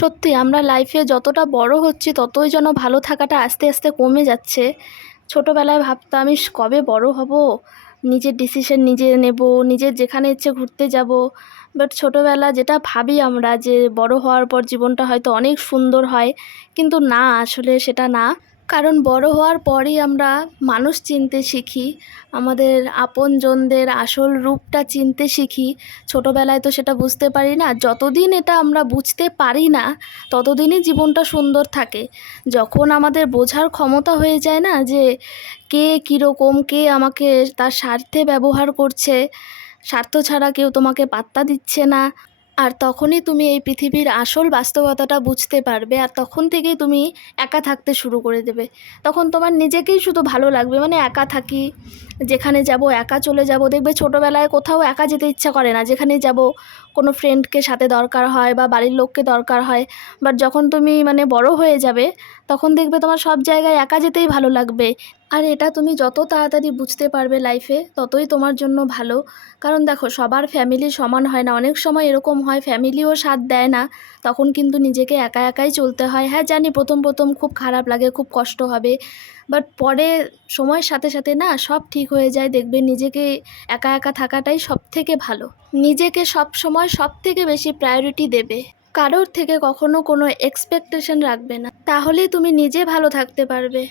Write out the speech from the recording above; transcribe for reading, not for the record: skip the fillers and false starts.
সত্যি আমরা লাইফে যতটা বড় হচ্ছি ততই যেন ভালো থাকাটা আস্তে আস্তে কমে যাচ্ছে। ছোটোবেলায় ভাবতাম আমি কবে বড় হব, নিজের ডিসিশন নিজে নেব, নিজের যেখানে ইচ্ছে ঘুরতে যাব। বাট ছোটোবেলা যেটা ভাবি আমরা যে বড় হওয়ার পর জীবনটা হয়তো অনেক সুন্দর হয়, কিন্তু না, আসলে সেটা না। কারণ বড় হওয়ার পরই আমরা মানুষ চিনতে শিখি, আমাদের আপনজনদের আসল রূপটা চিনতে শিখি। ছোটোবেলায় তো সেটা বুঝতে পারি না, যতদিন এটা আমরা বুঝতে পারি না ততদিনই জীবনটা সুন্দর থাকে। যখন আমাদের বোঝার ক্ষমতা হয়ে যায় না, যে কে কীরকম, কে আমাকে তার স্বার্থে ব্যবহার করছে, স্বার্থ ছাড়া কেউ তোমাকে পাত্তা দিচ্ছে না, আর তখনই তুমি এই পৃথিবীর আসল বাস্তবতাটা বুঝতে পারবে। আর তখন থেকেই তুমি একা থাকতে শুরু করে দেবে। তখন তোমার নিজেকেই শুধু ভালো লাগবে, মানে একা থাকি, যেখানে যাব একা চলে যাব। দেখবে ছোটোবেলায় কোথাও একা যেতে ইচ্ছা করে না, যেখানে যাব কোনো ফ্রেন্ডকে সাথে দরকার হয় বা বাড়ির লোককে দরকার হয়। বাট যখন তুমি মানে বড় হয়ে যাবে, তখন দেখবে তোমার সব জায়গায় একা যেতেই ভালো লাগবে। আর এটা তুমি যত তাড়াতাড়ি বুঝতে পারবে লাইফে, ততই তোমার জন্য ভালো। কারণ দেখো, সবার ফ্যামিলি সমান হয় না, অনেক সময় এরকম হয় ফ্যামিলিও সাথ দেয় না, তখন কিন্তু নিজেকে একা একাই চলতে হয়। হ্যাঁ জানি, প্রথম প্রথম খুব খারাপ লাগে, খুব কষ্ট হবে, বাট পরে সময়ের সাথে সাথে না সব ঠিক হয়ে যায়। দেখবে নিজেকে একা একা থাকাটাই সব থেকে ভালো। নিজেকে সব সময় সব থেকে বেশি প্রায়োরিটি দেবে, কারোর থেকে কখনো কোনো এক্সপেকটেশন রাখবে না, তাহলেই তুমি নিজে ভালো থাকতে পারবে।